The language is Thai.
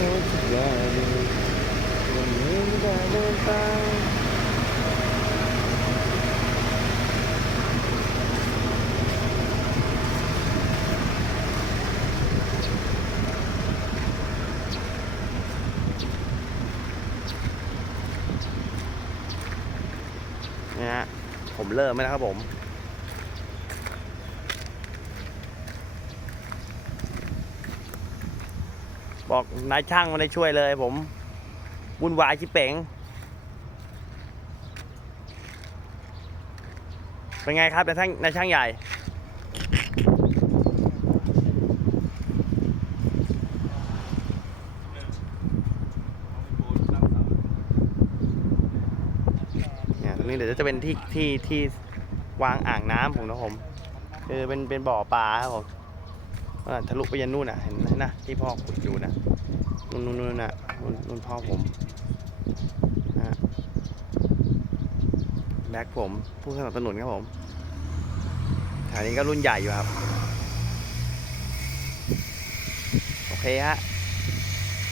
เาทุกอย่างวันนี้ไม่ได้เดินตามนะฮะผมเริ่มแล้วครับผม บอกนายช่างไมาได้ช่วยเลย ผมวุ่นวายชิเป๋งเป็นไงครับนายช่างนายช่างใหญ่เนี่ยตรงนี้เดี๋ยวจะเป็นที่ที่ที่วางอ่างน้ำผมนะผม คือเป็นเป็นบ่อปลาครับผม ทะลุไปยันนู่นน่ะเห็นไหมนะที่พ่อขุดอยู่นะนู่นนู่นนู่นน่ะนู่นนู่นพ่อผมนะแบ็คผมผู้สนับสนุนครับผมแถวนี้ก็รุ่นใหญ่อยู่ครับ โอเคฮะ